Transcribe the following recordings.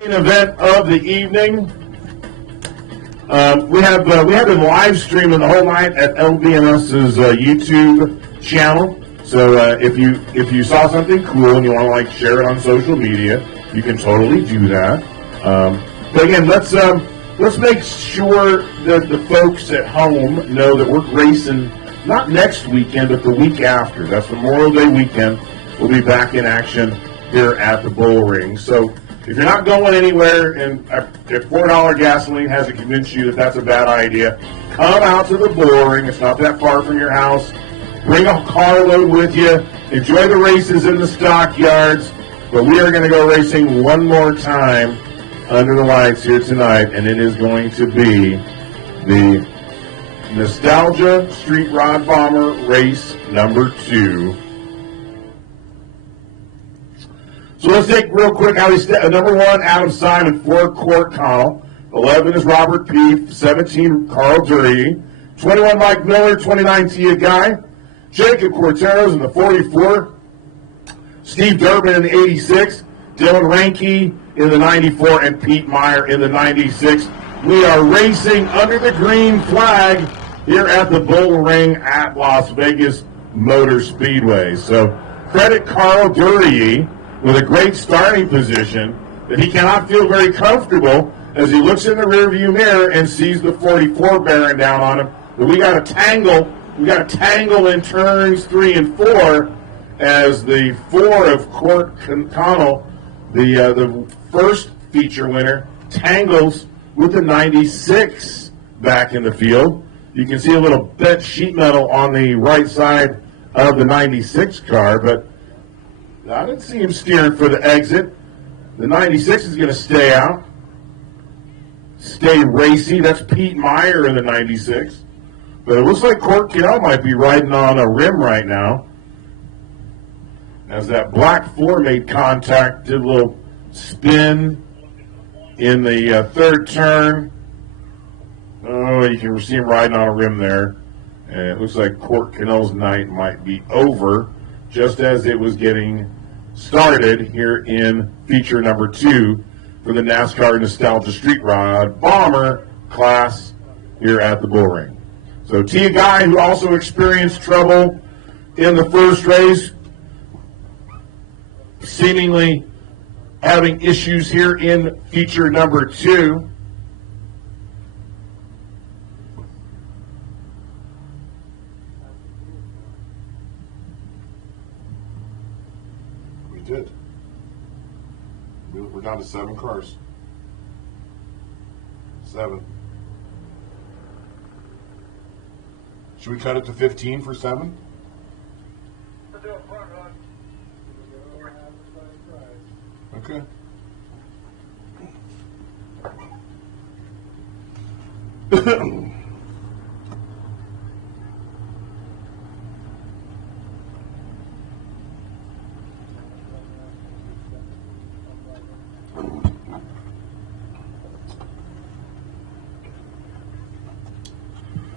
Main event of the evening. We have been live streaming the whole night at LVMS's YouTube channel. So if you saw something cool and you want to share it on social media, you can totally do that. But again, let's make sure that the folks at home know that we're racing not next weekend, but the week after. That's Memorial Day weekend. We'll be back in action here at the Bullring. So if you're not going anywhere, and if $4 gasoline hasn't convinced you that that's a bad idea, come out to the Bullring. It's not that far from your house. Bring a carload with you. Enjoy the races in the stockyards. But we are going to go racing one more time under the lights here tonight, and it is going to be the Nostalgia Street Rod Bomber Race number 2. So let's take real quick how he number 1, Adam Simon, 4, Court Connell. 11 is Robert Peef. 17, Carl Dury. 21, Mike Miller. 29, Tia Guy. Jacob Corteros in the 44. Steve Durbin in the 86. Dylan Ranke in the 94. And Pete Meyer in the 96. We are racing under the green flag here at the Bullring at Las Vegas Motor Speedway. So credit Carl Dury with a great starting position, that he cannot feel very comfortable as he looks in the rearview mirror and sees the 44 bearing down on him. But we got a tangle in turns 3 and 4 as the 4 of Court Connell, the first feature winner, tangles with the 96 back in the field. You can see a little bent sheet metal on the right side of the 96 car, but I didn't see him steering for the exit. The 96 is going to stay out. Stay racy. That's Pete Meyer in the 96. But it looks like Court Connell might be riding on a rim right now, as that black 4 made contact, did a little spin in the third turn. Oh, you can see him riding on a rim there. And it looks like Court Connell's night might be over just as it was getting started here in feature number 2 for the NASCAR Nostalgia Street Rod Bomber class here at the Bullring. So Tia Guy, who also experienced trouble in the first race, seemingly having issues here in feature number 2. We did. We're down to 7 cars. 7. Should we cut it to 15 for 7? Okay.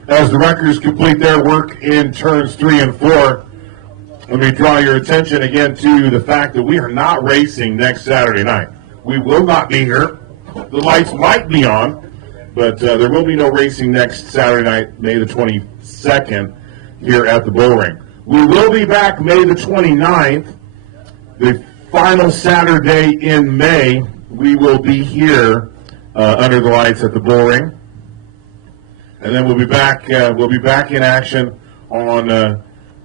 As the wreckers complete their work in turns 3 and 4, let me draw your attention again to the fact that we are not racing next Saturday night. We will not be here. The lights might be on, but there will be no racing next Saturday night, May the 22nd, here at the Bullring. We will be back May the 29th, the final Saturday in May. We will be here under the lights at the Bullring. And then we'll be back in action on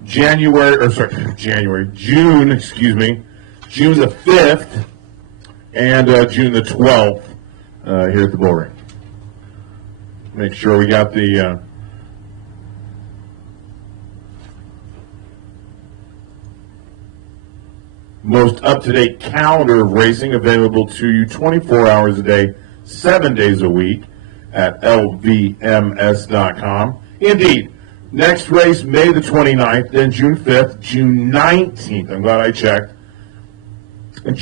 June the 5th and June the 12th here at the Bullring. Make sure we got the most up-to-date calendar of racing available to you 24 hours a day, 7 days a week at lvms.com. Indeed, next race, May the 29th, then June 5th, June 19th. I'm glad I checked. And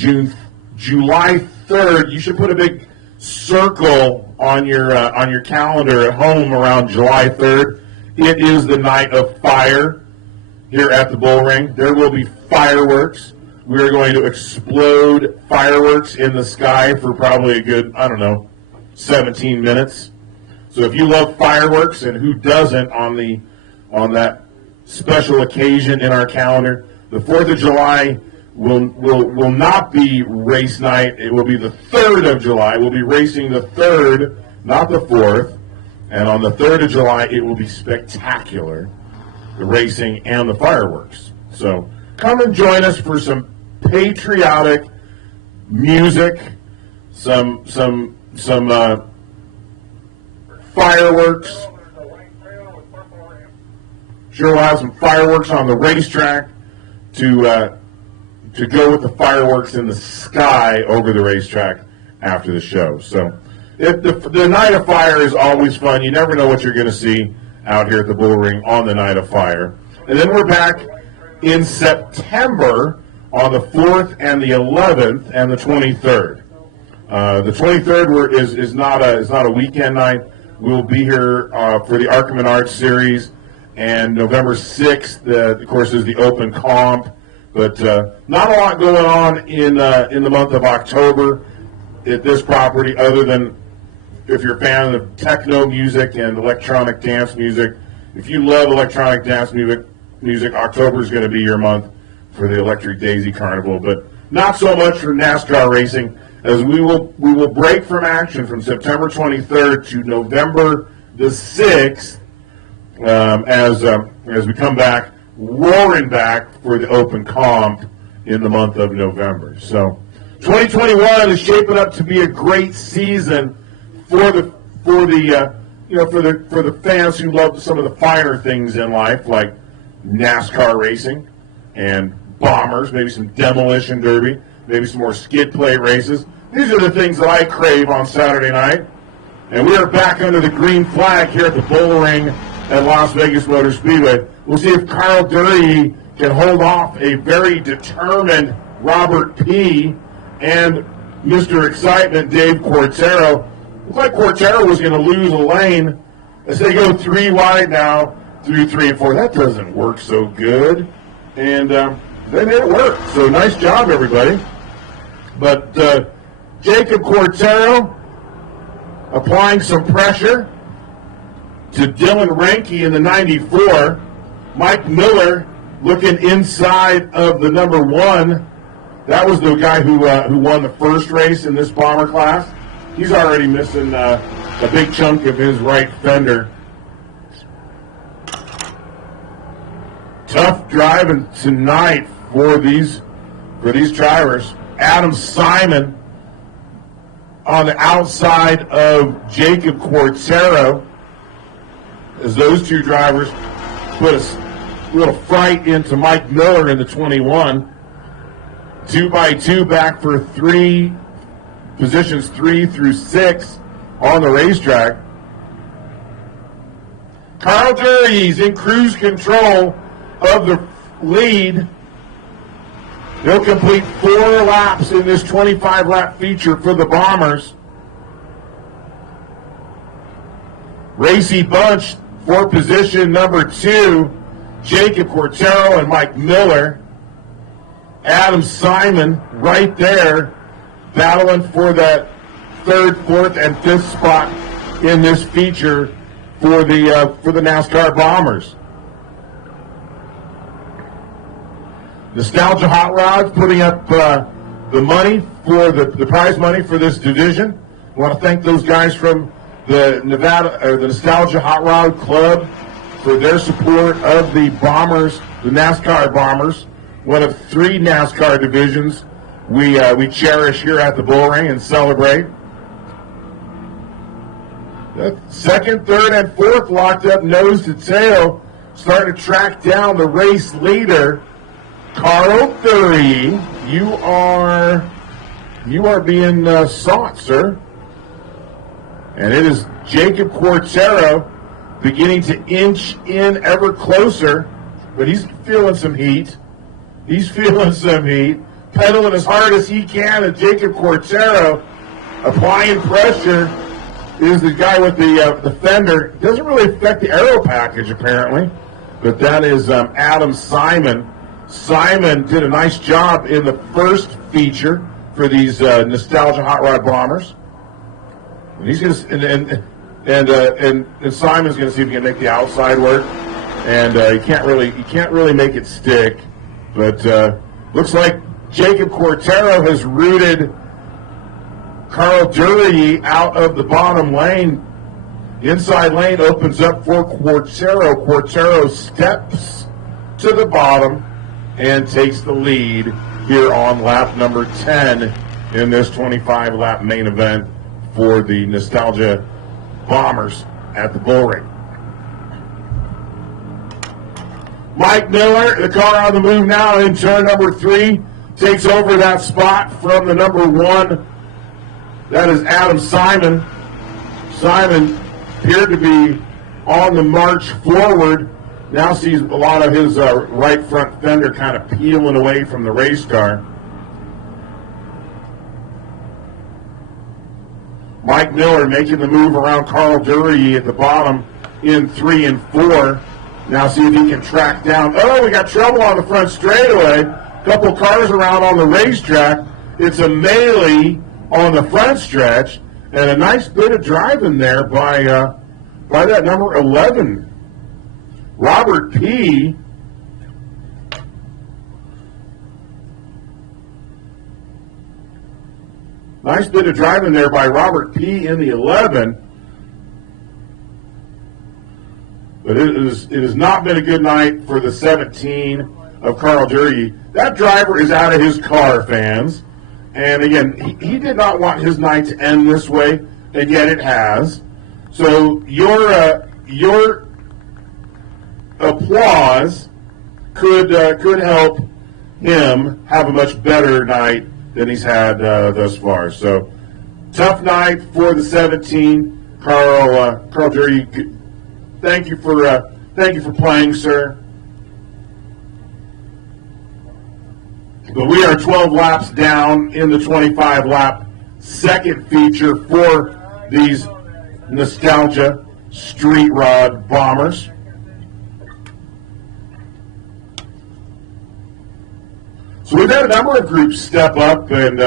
July 3rd, you should put a big circle on your calendar at home around July 3rd. It is the night of fire here at the Bullring. There will be fireworks. We are going to explode fireworks in the sky for probably a good, 17 minutes. So if you love fireworks, and who doesn't on that special occasion in our calendar, the 4th of July will not be race night. It will be the 3rd of July. We'll be racing the 3rd, not the 4th. And on the 3rd of July, it will be spectacular, the racing and the fireworks. So come and join us for some patriotic music, some fireworks. Sure, we'll have some fireworks on the racetrack to go with the fireworks in the sky over the racetrack after the show. So the night of fire is always fun. You never know what you're going to see out here at the Bullring on the night of fire. And then we're back in September on the 4th and the 11th and the 23rd. The 23rd is not a weekend night. We'll be here for the Arkham Arts Series, and November 6th, of course, is the open comp. But not a lot going on in the month of October at this property, other than if you're a fan of techno music and electronic dance music. If you love electronic dance music, October is going to be your month for the Electric Daisy Carnival. But not so much for NASCAR racing, as we will break from action from September 23rd to November the 6th, as we come back, roaring back for the open comp in the month of November. So 2021 is shaping up to be a great season for the fans who love some of the finer things in life, like NASCAR racing and bombers, maybe some demolition derby, maybe some more skid plate races. These are the things that I crave on Saturday night. And we are back under the green flag here at the Bullring at Las Vegas Motor Speedway. We'll see if Carl Dury can hold off a very determined Robert P. and Mr. Excitement, Dave Quartero. Looks like Quartero was going to lose a lane as they go 3 wide now through 3 and 4. That doesn't work so good. And they made it work. So nice job, everybody. But Jacob Quartero applying some pressure to Dylan Ranke in the 94. Mike Miller looking inside of the number 1. That was the guy who won the first race in this bomber class. He's already missing a big chunk of his right fender. Tough driving tonight for these drivers. Adam Simon on the outside of Jacob Quartero, as those two drivers put a little fright into Mike Miller in the 21. 2 by 2 back for positions 3 through 6 on the racetrack. Carl Dury's in cruise control of the lead. He'll complete 4 laps in this 25-lap feature for the Bombers. Racy Bunch for position number 2, Jacob Quartero and Mike Miller. Adam Simon right there battling for that 3rd, 4th, and 5th spot in this feature for the NASCAR Bombers. Nostalgia Hot Rods putting up the money for the prize money for this division. I want to thank those guys from the Nostalgia Hot Rod Club for their support of the Bombers, the NASCAR Bombers, one of 3 NASCAR divisions we cherish here at the Bullring and celebrate. The 2nd, 3rd, and 4th locked up nose to tail, starting to track down the race leader, Carl Dury. You are being sought, sir. And it is Jacob Quartero beginning to inch in ever closer, but he's feeling some heat. Pedaling as hard as he can, and Jacob Quartero applying pressure is the guy with the fender. Doesn't really affect the aero package, apparently, but that is Adam Simon Simon did a nice job in the first feature for these nostalgia hot rod bombers. And he's going to and Simon's going to see if he can make the outside work. And he can't really make it stick. But looks like Jacob Quartero has rooted Carl Dury out of the bottom lane. The inside lane opens up for Quartero. Quartero steps to the bottom and takes the lead here on lap number 10 in this 25-lap main event for the Nostalgia Bombers at the Bullring. Mike Miller, the car on the move now in turn number 3, takes over that spot from the number 1. That is Adam Simon. Simon appeared to be on the march forward. Now sees a lot of his right front fender kind of peeling away from the race car. Mike Miller making the move around Carl Dury at the bottom in 3 and 4. Now see if he can track down. Oh, we got trouble on the front straightaway. A couple cars around on the racetrack. It's a melee on the front stretch, and a nice bit of driving there by that number 11, Robert P. Nice bit of driving there by Robert P. in the 11. But it has not been a good night for the 17 of Carl Dury. That driver is out of his car, fans. And again, he did not want his night to end this way, and yet it has. So your applause could help him have a much better night than he's had thus far. So tough night for the 17, Carl Dury. Thank you for playing, sir. But we are 12 laps down in the 25-lap second feature for these Nostalgia Street Rod Bombers. So we've had a number of groups step up and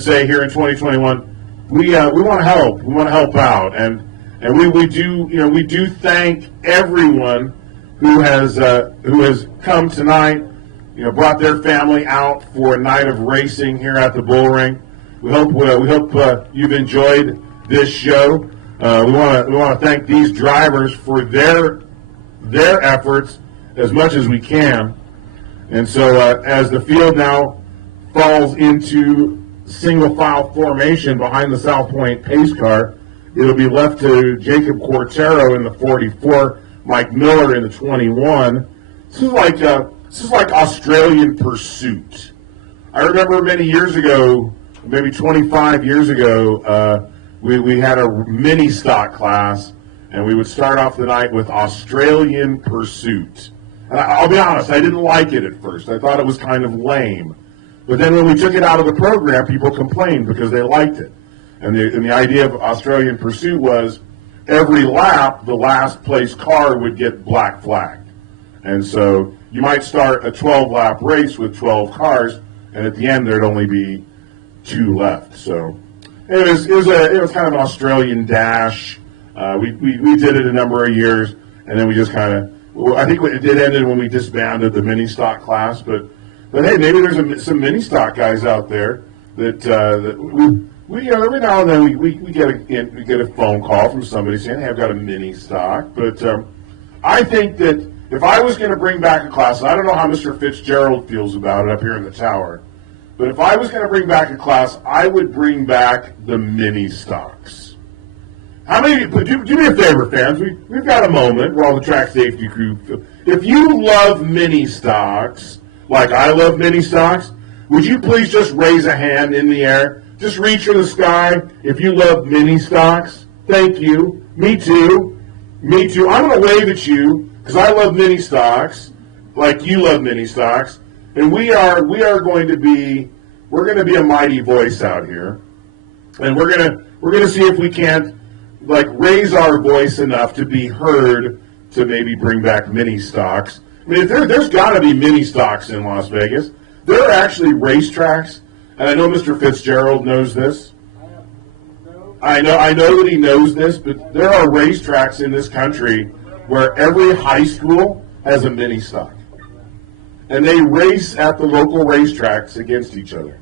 say here in 2021, we want to help. We want to help out, and we do thank everyone who has come tonight. Brought their family out for a night of racing here at the Bullring. We hope you've enjoyed this show. We want to thank these drivers for their efforts as much as we can. And so as the field now falls into single file formation behind the South Point pace car, it'll be left to Jacob Quartero in the 44, Mike Miller in the 21. This is like Australian Pursuit. I remember many years ago, maybe 25 years ago, we had a mini stock class, and we would start off the night with Australian Pursuit. And I'll be honest, I didn't like it at first. I thought it was kind of lame. But then when we took it out of the program, people complained because they liked it. And the idea of Australian Pursuit was every lap, the last place car would get black flagged. And so you might start a 12-lap race with 12 cars, and at the end there'd only be 2 left. So it was kind of an Australian dash. We did it a number of years, and then we just kind of. I think it did end when we disbanded the mini stock class. But hey, maybe there's some mini stock guys out there that we every now and then we get a phone call from somebody saying, hey, I've got a mini stock. But I think that if I was going to bring back a class, and I don't know how Mr. Fitzgerald feels about it up here in the tower, but if I was going to bring back a class, I would bring back the mini stocks. How many? Do me a favor, fans. We've got a moment where all the track safety crew. If you love mini stocks, like I love mini stocks, would you please just raise a hand in the air? Just reach for the sky if you love mini stocks. Thank you. Me too. Me too. I'm going to wave at you because I love mini stocks, like you love mini stocks, and we're going to be a mighty voice out here, and we're gonna see if we can't raise our voice enough to be heard to maybe bring back mini stocks. I mean, there's got to be mini stocks in Las Vegas. There are actually racetracks, and I know Mr. Fitzgerald knows this. I know that he knows this, but there are racetracks in this country where every high school has a mini stock. And they race at the local racetracks against each other.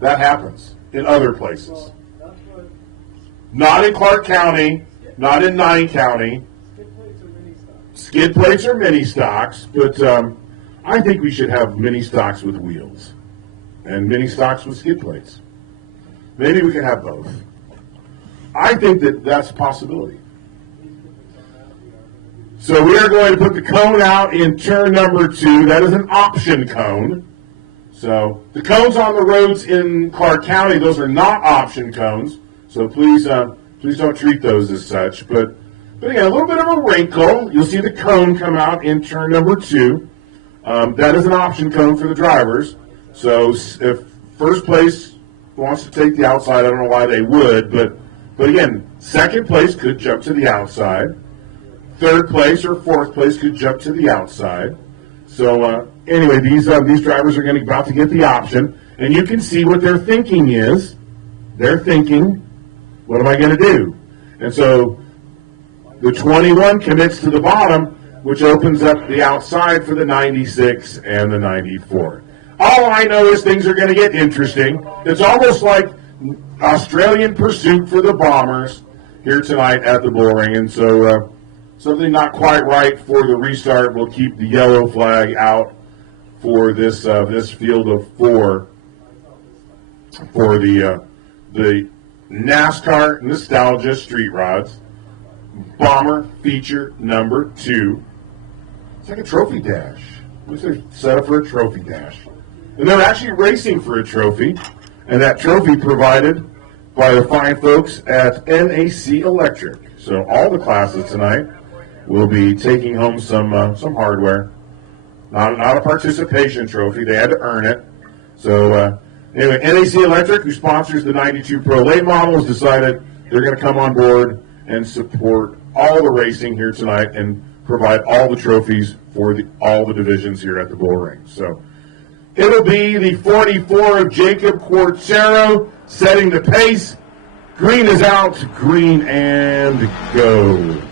That happens in other places. Not in Clark County, not in Nye County. Skid plates are mini stocks, but I think we should have mini stocks with wheels and mini stocks with skid plates. Maybe we can have both. I think that that's a possibility. So we are going to put the cone out in turn number 2. That is an option cone. So the cones on the roads in Clark County, those are not option cones. So please don't treat those as such. But again, a little bit of a wrinkle. You'll see the cone come out in turn number 2. That is an option cone for the drivers. So if first place wants to take the outside, I don't know why they would, but again, second place could jump to the outside. Third place or fourth place could jump to the outside. So anyway, these drivers are about to get the option, and you can see what their thinking is. They're thinking, what am I going to do? And so the 21 commits to the bottom, which opens up the outside for the 96 and the 94. All I know is things are going to get interesting. It's almost like Australian pursuit for the Bombers here tonight at the Bullring, and so something not quite right for the restart. We'll keep the yellow flag out for this field of 4 for the NASCAR Nostalgia Street Rods Bomber feature number 2. It's like a trophy dash. Looks like set up for a trophy dash, and they're actually racing for a trophy. And that trophy provided by the fine folks at NAC Electric. So all the classes tonight will be taking home some hardware. Not a participation trophy. They had to earn it. So anyway, NAC Electric, who sponsors the 92 Pro late model, has decided they're going to come on board and support all the racing here tonight and provide all the trophies for all the divisions here at the Bullring. So it'll be the 44 of Jacob Quartero setting the pace. Green is out. Green and go.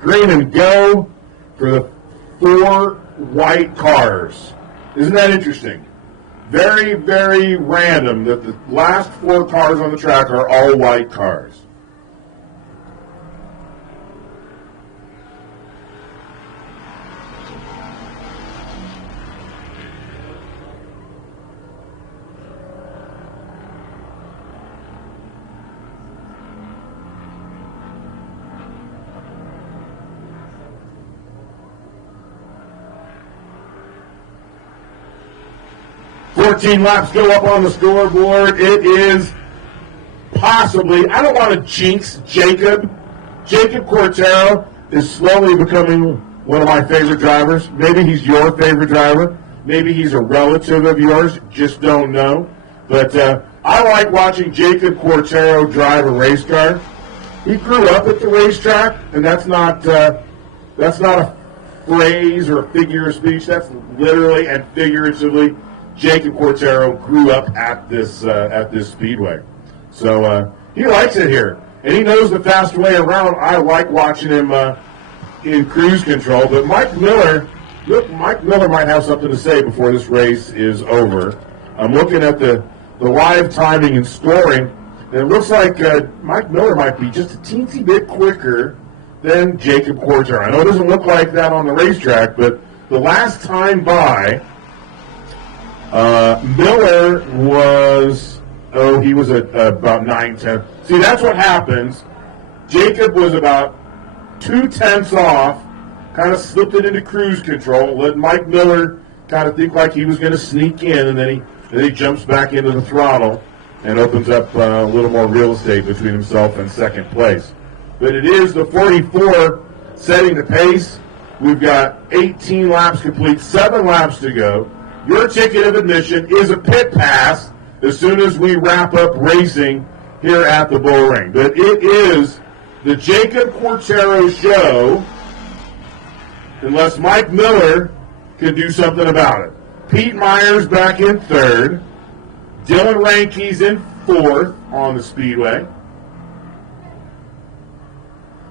Green and go for the 4 white cars. Isn't that interesting? Very, very random that the last 4 cars on the track are all white cars. Laps go up on the scoreboard. It is possibly, I don't want to jinx Jacob. Jacob Quartero is slowly becoming one of my favorite drivers. Maybe he's your favorite driver. Maybe he's a relative of yours. Just don't know. But I like watching Jacob Quartero drive a race car. He grew up at the racetrack, and that's not a phrase or a figure of speech. That's literally and figuratively. Jacob Quartero grew up at this speedway, so he likes it here, and he knows the fast way around. I like watching him in cruise control. But Mike Miller might have something to say before this race is over. I'm looking at the live timing and scoring, and it looks like Mike Miller might be just a teensy bit quicker than Jacob Quartero. I know it doesn't look like that on the racetrack, but the last time by. Miller was, he was at about 9/10. See, that's what happens. Jacob was about 2/10 off, kind of slipped it into cruise control, let Mike Miller kind of think like he was going to sneak in, and then he jumps back into the throttle and opens up a little more real estate between himself and second place. But it is the 44 setting the pace. We've got 18 laps complete, 7 laps to go. Your ticket of admission is a pit pass as soon as we wrap up racing here at the Bullring. But it is the Jacob Quartero show, unless Mike Miller can do something about it. Pete Myers back in third. Dylan Ranke's in fourth on the Speedway.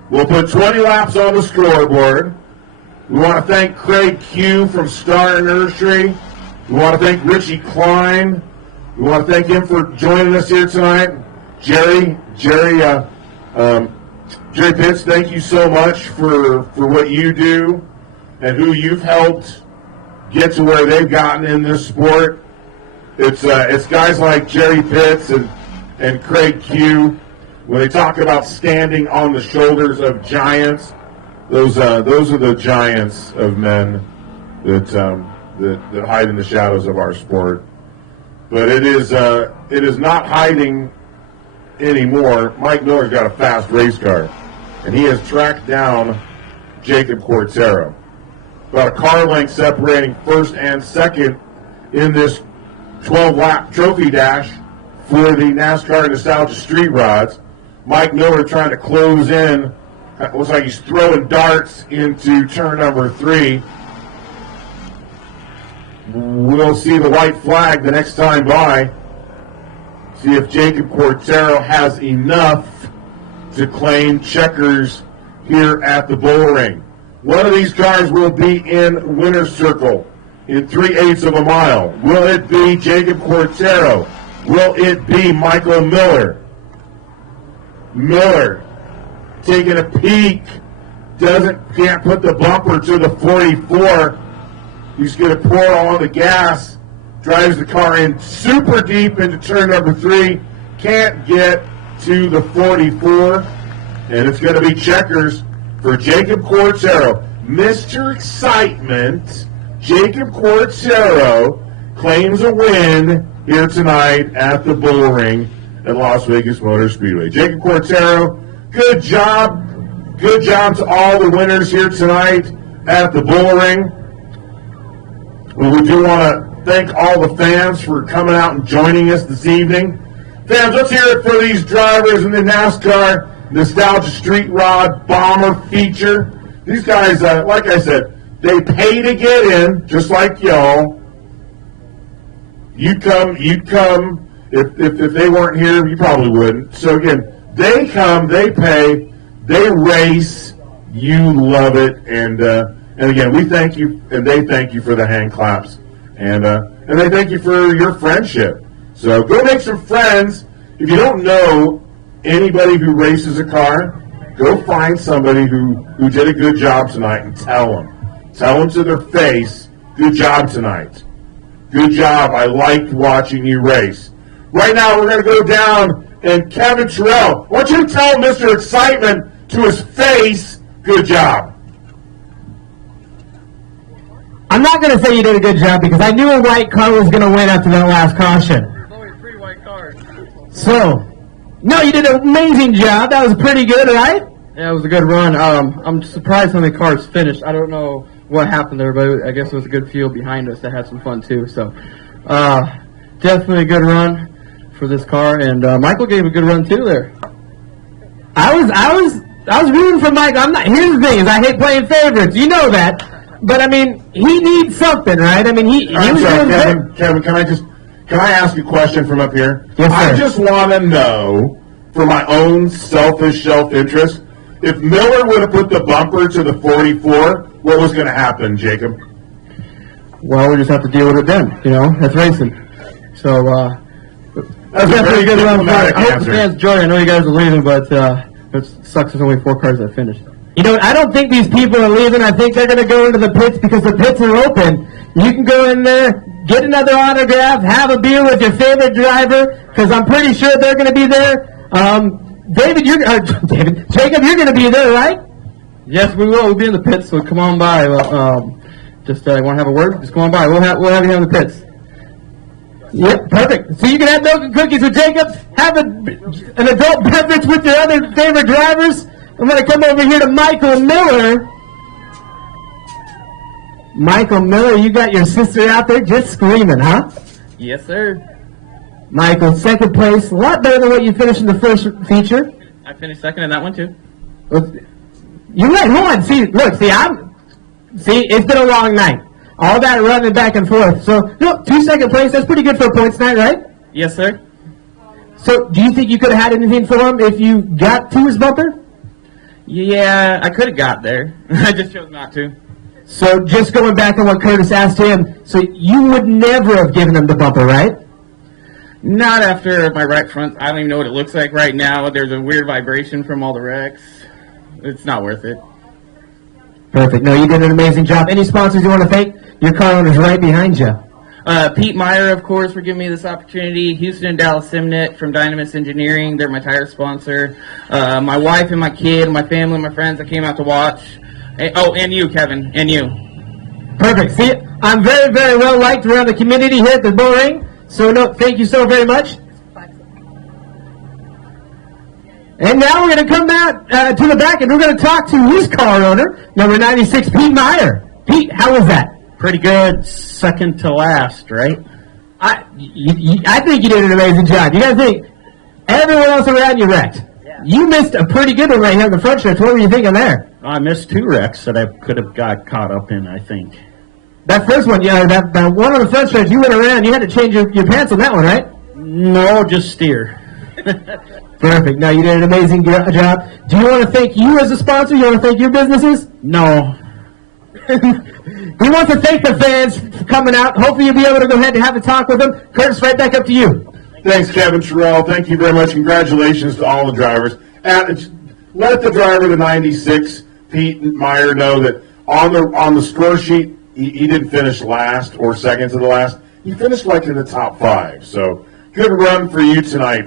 We'll put 20 laps on the scoreboard. We want to thank Craig Q from Star Nursery. We want to thank Richie Klein. We want to thank him for joining us here tonight. Jerry Pitts, thank you so much for what you do and who you've helped get to where they've gotten in this sport. It's guys like Jerry Pitts and Craig Q. When they talk about standing on the shoulders of giants, those are the giants of men that hide in the shadows of our sport. But it is not hiding anymore. Mike Miller's got a fast race car, and he has tracked down Jacob Quartero. About a car length separating first and second in this 12-lap trophy dash for the NASCAR Nostalgia Street Rods. Mike Miller trying to close in. It looks like he's throwing darts into turn number 3. We'll see the white flag the next time by. See if Jacob Quartero has enough to claim checkers here at the Bullring. One of these cars will be in winner's circle in 3/8 of a mile. Will it be Jacob Quartero? Will it be Michael Miller? Miller taking a peek. Can't put the bumper to the 44. He's going to pour on the gas. Drives the car in super deep into turn number 3. Can't get to the 44. And it's going to be checkers for Jacob Quartero. Mr. Excitement, Jacob Quartero claims a win here tonight at the Bullring at Las Vegas Motor Speedway. Jacob Quartero, good job. Good job to all the winners here tonight at the Bullring. Well, we do want to thank all the fans for coming out and joining us this evening. Fans, let's hear it for these drivers in the NASCAR Nostalgia Street Rod Bomber feature. These guys, like I said, they pay to get in, just like y'all. You'd come. If they weren't here, you probably wouldn't. So again, they come, they pay, they race. You love it, and again, we thank you, and they thank you for the hand claps, and they thank you for your friendship. So go make some friends. If you don't know anybody who races a car, go find somebody who did a good job tonight and tell them to their face, good job tonight. Good job. I liked watching you race. Right now, we're going to go down, and Kevin Terrell, why don't you tell Mr. Excitement to his face, good job. I'm not going to say you did a good job because I knew a white car was going to win after that last caution. There's only 3 white cars. So, no, you did an amazing job. That was pretty good, right? Yeah, it was a good run. I'm surprised how many cars finished. I don't know what happened there, but I guess it was a good field behind us that had some fun too. So, definitely a good run for this car, and Michael gave a good run too there. I was rooting for Mike. Here's the thing: is I hate playing favorites. You know that. But I mean, he needs something, right? I mean, he was doing good. Kevin, can I ask a question from up here? Yes, sir. I just want to know, for my own selfish self-interest, if Miller would have put the bumper to the 44, what was going to happen, Jacob? Well, we just have to deal with it then. You know, that's racing. So, That's definitely a very good run. diplomatic I hope the answer. fans enjoy it. I know you guys are leaving, but it sucks there's only 4 cars that finished. You know, I don't think these people are leaving. I think they're going to go into the pits because the pits are open. You can go in there, get another autograph, have a beer with your favorite driver, because I'm pretty sure they're going to be there. Jacob, you're going to be there, right? Yes, we will. We'll be in the pits, so come on by. Just want to have a word? Just come on by. We'll have you in the pits. Yep, perfect. So you can have milk and cookies with Jacob, have an adult beverage with your other favorite drivers. I'm going to come over here to Michael Miller. Michael Miller, you got your sister out there just screaming, huh? Yes, sir. Michael, second place, a lot better than what you finished in the first feature. I finished second in that one, too. You're right, hold on. See, it's been a long night. all that running back and forth. So, no, 2 second place, that's pretty good for a points night, right? Yes, sir. So, do you think you could have had anything for him if you got to his bumper? Yeah, I could have got there. I just chose not to. So, just going back on what Curtis asked him, so you would never have given him the bumper, right? Not after my right front. I don't even know what it looks like right now. There's a weird vibration from all the wrecks. It's not worth it. Perfect. No, you did an amazing job. Any sponsors you want to thank? Your car owner's right behind you. Pete Meyer, of course, for giving me this opportunity. Houston and Dallas Simnet from Dynamis Engineering. They're my tire sponsor. My wife and my kid, my family, my friends that came out to watch. And you, Kevin, and you. Perfect. See, I'm very, very well liked around the community here at the Bullring. So, no, thank you so very much. And now we're going to come back to the back, and we're going to talk to his car owner, number 96, Pete Meyer. Pete, how was that? Pretty good, second to last, right? I think you did an amazing job. You got to think, everyone else around you wrecked. Yeah. You missed a pretty good one right here in the front stretch. What were you thinking there? I missed 2 wrecks that I could have got caught up in, I think. That first one, yeah, that one on the front stretch, you went around, you had to change your pants on that one, right? No, just steer. Perfect. No, you did an amazing job. Do you want to thank you as a sponsor? You want to thank your businesses? No. We want to thank the fans for coming out. Hopefully you'll be able to go ahead and have a talk with them. Curtis, right back up to you. Thanks, Kevin Terrell. Thank you very much. Congratulations to all the drivers. Let the driver, the 96, Pete Meyer, know that on the score sheet, he didn't finish last or second to the last. He finished like in the top 5. So good run for you tonight,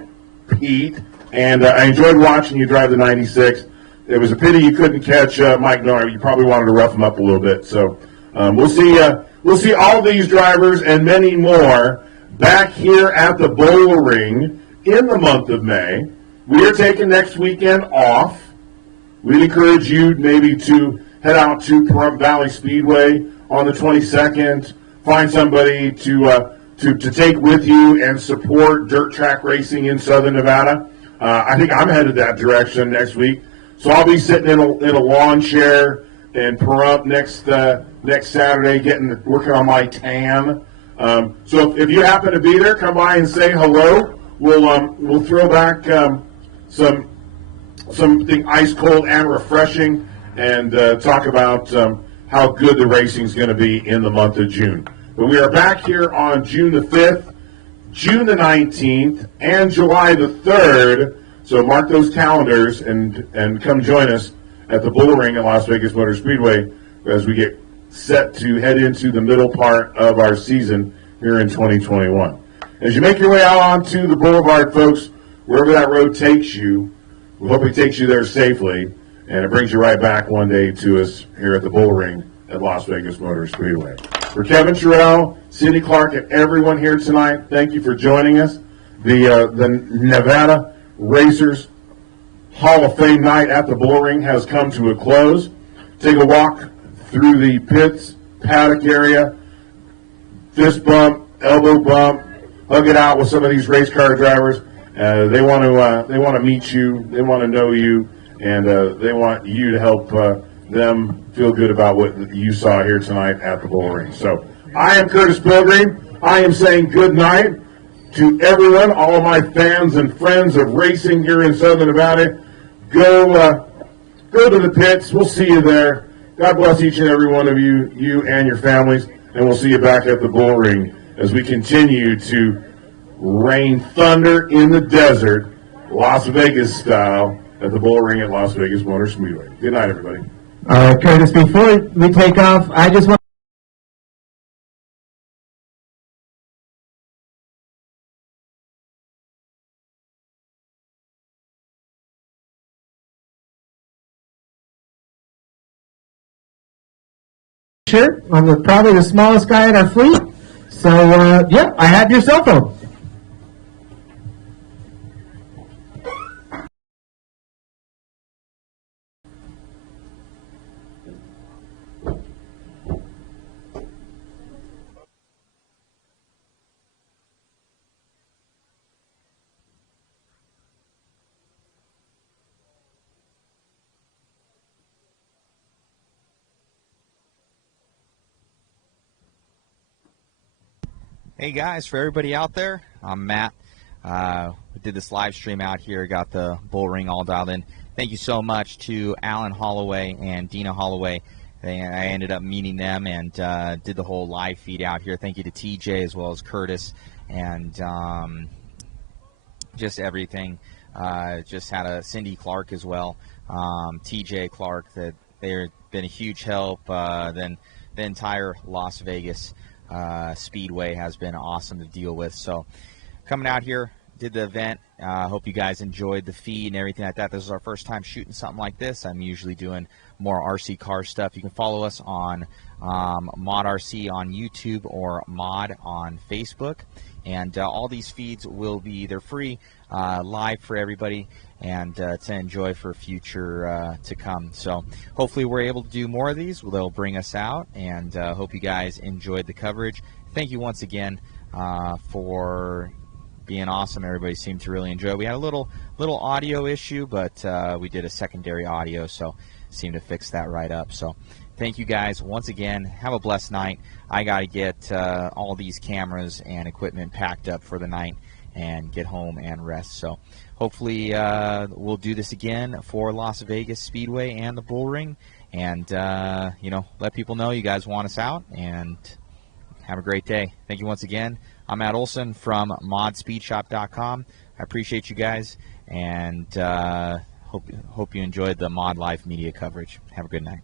Pete. And I enjoyed watching you drive the 96. It was a pity you couldn't catch Mike Norrie. You probably wanted to rough him up a little bit. So we'll see all these drivers and many more back here at the Bullring in the month of May. We are taking next weekend off. We'd encourage you maybe to head out to Pahrump Valley Speedway on the 22nd. Find somebody to take with you and support dirt track racing in Southern Nevada. I think I'm headed that direction next week. So I'll be sitting in a lawn chair in Pahrump next Saturday, working on my tan. So if you happen to be there, come by and say hello. We'll throw back something ice cold and refreshing, and talk about how good the racing is going to be in the month of June. But we are back here on June the 5th, June the 19th, and July the 3rd. So mark those calendars and come join us at the Bullring at Las Vegas Motor Speedway as we get set to head into the middle part of our season here in 2021. As you make your way out onto the boulevard, folks, wherever that road takes you, we hope it takes you there safely, and it brings you right back one day to us here at the Bullring at Las Vegas Motor Speedway. For Kevin Terrell, Cindy Clark, and everyone here tonight, thank you for joining us. The Nevada Racers Hall of Fame night at the Bullring has come to a close. Take a walk through the pits, paddock area, fist bump, elbow bump, hug it out with some of these race car drivers. They want to meet you, they want to know you, and they want you to help them feel good about what you saw here tonight at the Bullring. So I am Curtis Pilgreen. I am saying good night to everyone, all of my fans and friends of racing here in Southern Nevada. Go to the pits. We'll see you there. God bless each and every one of you, you and your families, and we'll see you back at the Bullring as we continue to rain thunder in the desert, Las Vegas style, at the Bullring at Las Vegas Motor Speedway. Good night, everybody. All right, Curtis, before we take off, I just want shirt. I'm probably the smallest guy in our fleet. So, yeah, I have your cell phone. Hey guys, for everybody out there, I'm Matt. We did this live stream out here, got the Bullring all dialed in. Thank you so much to Alan Holloway and Dina Holloway. I ended up meeting them and did the whole live feed out here. Thank you to TJ as well as Curtis and just everything. Just had a Cindy Clark as well, TJ Clark. That they've been a huge help. Then the entire Las Vegas Speedway has been awesome to deal with. So coming out here, did the event. Hope you guys enjoyed the feed and everything like that. This is our first time shooting something like this. I'm usually doing more RC car stuff. You can follow us on Mod RC on YouTube or Mod on Facebook. And all these feeds will be, they're free, live for everybody, and to enjoy for future to come. So hopefully we're able to do more of these. They'll bring us out, and hope you guys enjoyed the coverage. Thank you once again for being awesome. Everybody seemed to really enjoy it. We had a little audio issue, but we did a secondary audio, so seemed to fix that right up. So thank you guys once again. Have a blessed night. I got to get all these cameras and equipment packed up for the night and get home and rest. So hopefully we'll do this again for Las Vegas Speedway and the Bullring, and let people know you guys want us out, and have a great day. Thank you once again. I'm Matt Olson from modspeedshop.com. I appreciate you guys, and hope you enjoyed the Mod Life media coverage. Have a good night.